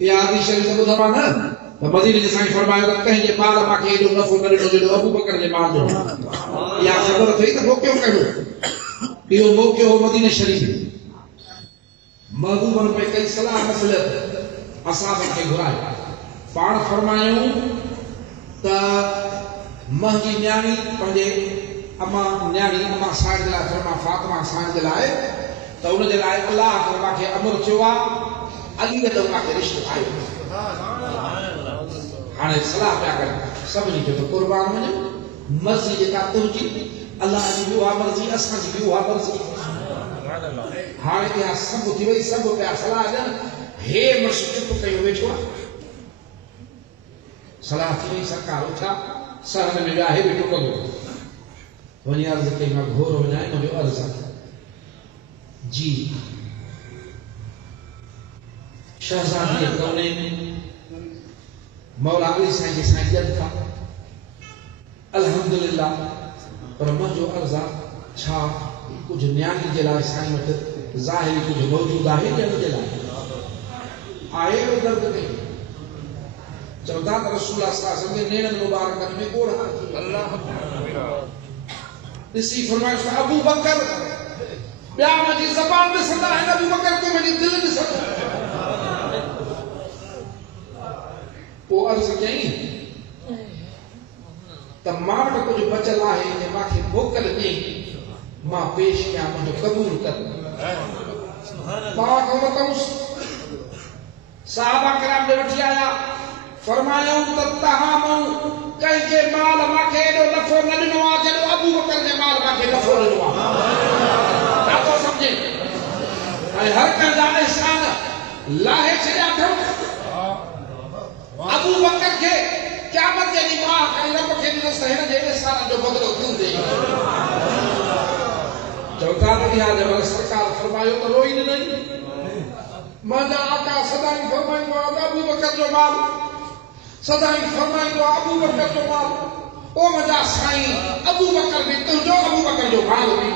ये आदि शरीफ से ॿुधो आहे न त मदीने जे साईं फरमायो त कंहिंजे माल मांखे एॾो नफ़ो न ॾिनो जेॾो अबू बकर जे माल जो। इहा ख़बर अथई त मोकियो कयो इहो मोकियो हो मदीने शरीफ। महबूबन पे कई सलाह मसलत असाब खे घुरायो पाण फरमायूं त महजी न्याणी पंहिंजे अम्मा न्याणी अम्मा साहिब जे लाइ फरमा फातिमा साहिब जे लाइ त उन जे लाइ अलाह मूंखे अमर चयो आहे अली त मूंखे रिश्तो आयो। हाणे सलाह पिया कनि सभिनी जो त कुर्बान वञो मर्ज़ी जेका तुंहिंजी अलाह जी बि उहा मर्ज़ी असांजी बि उहा मर्ज़ी। हाणे इहा सभु थी वई सभु पिया सलाह ॾियनि हे मुर्श चुप कयो वेठो आहे। सलाह थी वई सरकार उथिया सहन में विया हे वेठो कयो वञी अर्ज़ु कई मां घोर वञाए मुंहिंजो अर्ज़ु आहे जी शहज़ादी कौने मौला अली साईं जे साईं ॾियनि था अल्हम्दुलिल्लाह पर मुंहिंजो अर्ज़ु आहे छा कुछ न्याणी जे लाइ साईं वटि ज़ाहिरी कुछ मौजूद आहे ॾियण जे लाइ आहे उहो दर्द कई चवंदा त रसूल सल्लल्लाहु अलैहि वसल्लम नेणनि मुबारकनि में ॻोढ़ा ॾिसी फरमायो अबू बकर ॿिया मुंहिंजी ज़बान ॾिसंदा आहिनि अबू बकर खे मुंहिंजी दिलि ॾिसंदा। पोइ अर्ज़ु कयईं त मां वटि कुझु बचियल आहे जे मूंखे मोकल ॾे मां पेश कयां मुंहिंजो क़बूल कर। साहबा किराम ॾे वठी आया फरमायूं त तव्हां कंहिंजे माल मूंखे एॾो नफ़ो न ॾिनो आहे जेॾो अबू बकर जे माल मूंखे नफ़ो ॾिनो आहे। नथो सम्झे ऐं हर कंहिंजा एहसान लाहे छॾिया अथव। अबू बकर खे क़यामत जे ॾींहुं मां कई रब खे ॾिनसि त हिन जे एहसान जो बदिलो क्यों ॾे। चौथा ॾींहं जब सरकार फरमायो त रोई ॾिनई मुंहिंजा आका सदाई फरमाईंदो आहे अबू बकर जो माल सदाई फरमाईंदो आहे अबू बकर जो माल ओ मुंहिंजा साईं अबू बकर बि तुंहिंजो अबू बकर जो माल बि